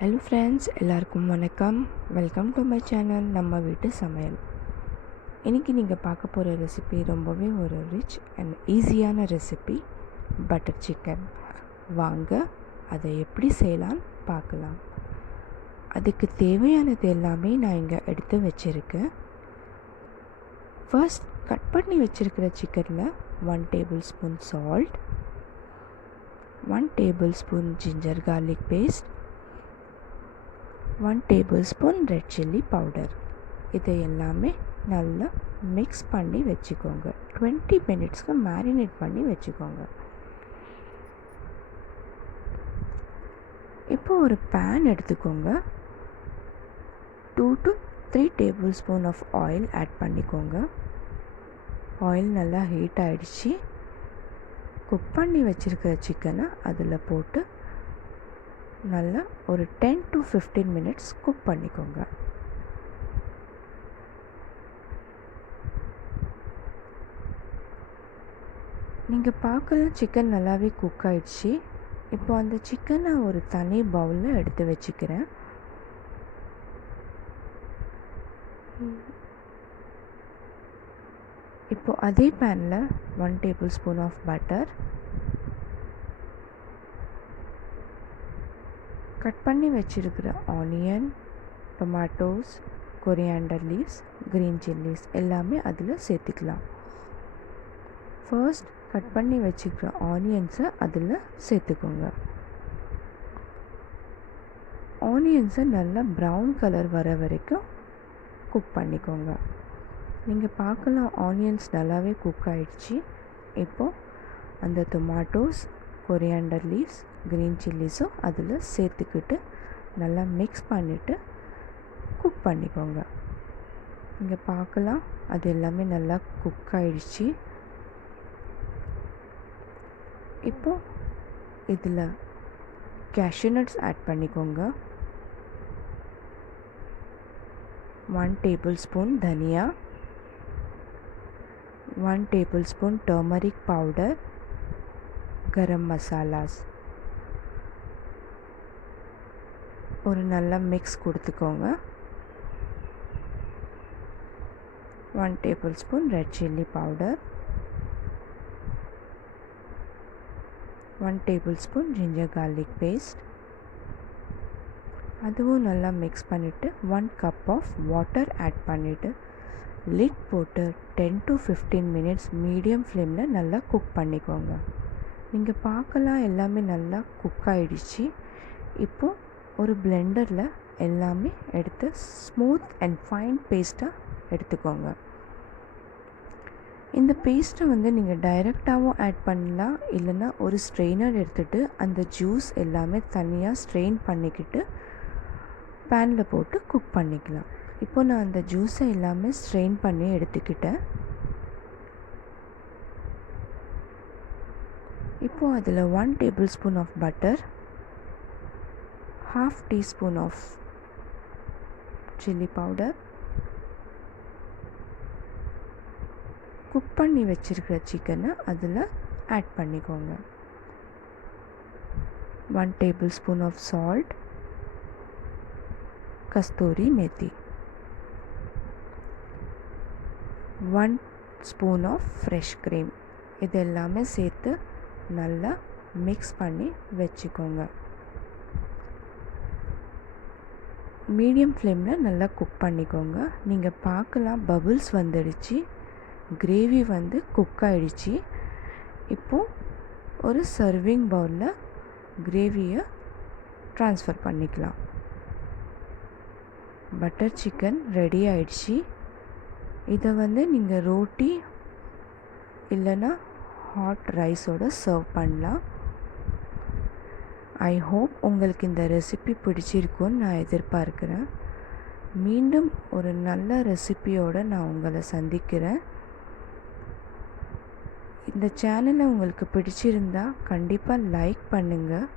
Hello friends, எல்லாருக்கும் வணக்கம். Welcome to my channel நம்ம வீட்டு சமையல். இன்றைக்கி நீங்கள் பார்க்க போகிற ரெசிபி ரொம்பவே ஒரு ரிச் அண்ட் ஈஸியான ரெசிபி, பட்டர் சிக்கன். வாங்க அதை எப்படி செய்யலான்னு பார்க்கலாம். அதுக்கு தேவையானது எல்லாமே நான் இங்கே எடுத்து வச்சுருக்கேன். ஃபர்ஸ்ட் கட் பண்ணி வச்சுருக்கிற சிக்கனில் 1 tablespoon salt, 1 tablespoon ginger garlic paste, 1 tablespoon red chilli powder. இதை எல்லாமே நல்லா மிக்ஸ் பண்ணி வச்சுக்கோங்க. 20 மினிட்ஸ்க்கு மேரினேட் பண்ணி வச்சுக்கோங்க. இப்போ ஒரு பேன் எடுத்துக்கோங்க. 2 to 3 tablespoon of oil add பண்ணிக்கோங்க. ஆயில் நல்லா ஹீட் ஆகிடுச்சு. குக் பண்ணி வச்சுருக்கிற சிக்கனை அதில் போட்டு நல்லா ஒரு 10 to 15 மினிட்ஸ் குக் பண்ணிக்கோங்க. நீங்கள் பார்க்கலாம் சிக்கன் நல்லாவே குக் ஆகிடுச்சு. இப்போ அந்த சிக்கனை ஒரு தனி பவுலில் எடுத்து வச்சுக்கிறேன். இப்போ அதே பேனில் 1 tablespoon of butter, cut பண்ணி வச்சுருக்கிற onion, tomatoes, coriander leaves, green chillies எல்லாமே அதில் சேர்த்துக்கலாம். ஃபர்ஸ்ட் கட் பண்ணி வச்சுருக்கிற ஆனியன்ஸை அதில் சேர்த்துக்கோங்க. ஆனியன்ஸை நல்லா ப்ரௌன் கலர் வர வரைக்கும் குக் பண்ணிக்கோங்க. நீங்கள் பார்க்கலாம் ஆனியன்ஸ் நல்லாவே குக் ஆகிடுச்சு. இப்போது அந்த டொமேட்டோஸ், கொரியாண்டர் லீவ்ஸ், க்ரீன் சில்லிஸும் அதில் சேர்த்துக்கிட்டு நல்லா மிக்ஸ் பண்ணிவிட்டு குக் பண்ணிக்கோங்க. இங்கே பார்க்கலாம் அது எல்லாமே நல்லா குக் ஆகிடுச்சு. இப்போது இதில் கேஷ்யூ நட்ஸ் ஆட் பண்ணிக்கோங்க. 1 டேபிள் ஸ்பூன் தனியா, 1 tablespoon turmeric powder, garam masalas ஒரு நல்ல மிக்ஸ் கொடுத்துக்கோங்க. 1 tablespoon red chilli powder, 1 tablespoon ginger garlic paste, அதுவும் நல்லா மிக்ஸ் பண்ணிவிட்டு 1 கப் ஆஃப் வாட்டர் ஆட் பண்ணிவிட்டு லிட் போட்டு 10 to 15 மினிட்ஸ் மீடியம் ஃப்ளேமில் நல்லா குக் பண்ணிக்கோங்க. நீங்கள் பார்க்கலாம் எல்லாமே நல்லா குக் ஆகிடுச்சு. இப்போது ஒரு பிளெண்டரில் எல்லாமே எடுத்து ஸ்மூத் அண்ட் ஃபைன் பேஸ்ட்டாக எடுத்துக்கோங்க. இந்த பேஸ்ட்டை நீங்கள் டைரெக்டாகவும் ஆட் பண்ணலாம், இல்லைன்னா ஒரு ஸ்ட்ரெயினர் எடுத்துகிட்டு அந்த ஜூஸ் எல்லாமே தனியாக ஸ்ட்ரெயின் பண்ணிக்கிட்டு பேனில் போட்டு குக் பண்ணிக்கலாம். இப்போ நான் அந்த ஜூஸை எல்லாமே ஸ்ட்ரெயின் பண்ணி எடுத்துக்கிட்டேன். இப்போது அதில் 1 tablespoon of butter, 1/2 teaspoon of chilli powder, cook பண்ணி வச்சுருக்கிற சிக்கனை அதில் ஆட் பண்ணிக்கோங்க. 1 tablespoon of salt, kasuri methi, 1 spoon of fresh cream, இது எல்லாமே சேர்த்து நல்லா மிக்ஸ் பண்ணி வச்சுக்கோங்க. மீடியம் ஃப்ளேமில் நல்லா குக் பண்ணிக்கோங்க. நீங்கள் பார்க்கலாம் பபுள்ஸ் வந்துடுச்சு, கிரேவி குக் ஆகிடுச்சு. இப்போது ஒரு சர்விங் பவுலில் கிரேவியை ட்ரான்ஸ்ஃபர் பண்ணிக்கலாம். பட்டர் சிக்கன் ரெடி ஆகிடுச்சு. இதை நீங்கள் ரோட்டி இல்லைன்னா ஹாட் ரைஸோடு சர்வ் பண்ணலாம். ஐ ஹோப் உங்களுக்கு இந்த ரெசிபி பிடிச்சிருக்குன்னு நான் எதிர்பார்க்குறேன். மீண்டும் ஒரு நல்ல ரெசிபியோடு நான் உங்களை சந்திக்கிறேன். இந்த சேனலை உங்களுக்கு பிடிச்சிருந்தா கண்டிப்பாக லைக் பண்ணுங்கள்.